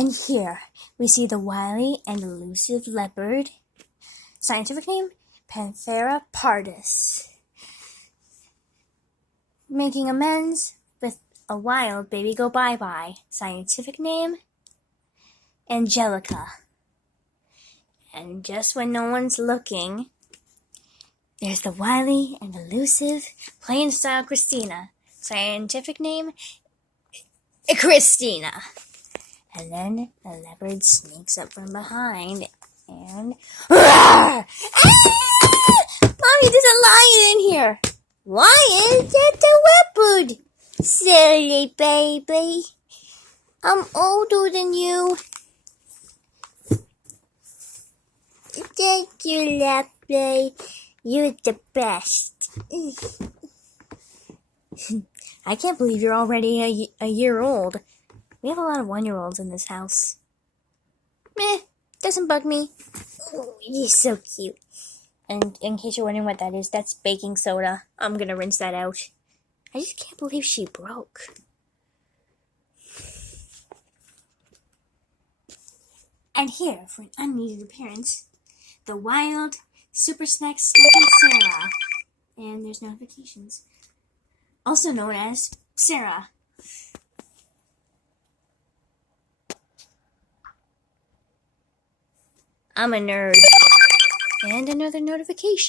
And here we see the wily and elusive leopard. Scientific name, Panthera pardus. Making amends with a wild baby go bye-bye. Scientific name, Angelica. And just when no one's looking, there's the wily and elusive plain style Christina. Scientific name, Christina. And then the leopard sneaks up from behind and... Ah! Mommy, there's a lion in here. Lion? That's a leopard. Silly baby. I'm older than you. Thank you, leopard. You're the best. I can't believe you're already a year old. We have a lot of 1-year-olds in this house. Meh, doesn't bug me. Oh, you're so cute. And in case you're wondering what that is, that's baking soda. I'm gonna rinse that out. I just can't believe she broke. And here, for an unneeded appearance, the wild super snack snacking Sarah. And there's notifications. Also known as Sarah. I'm a nerd. And another notification.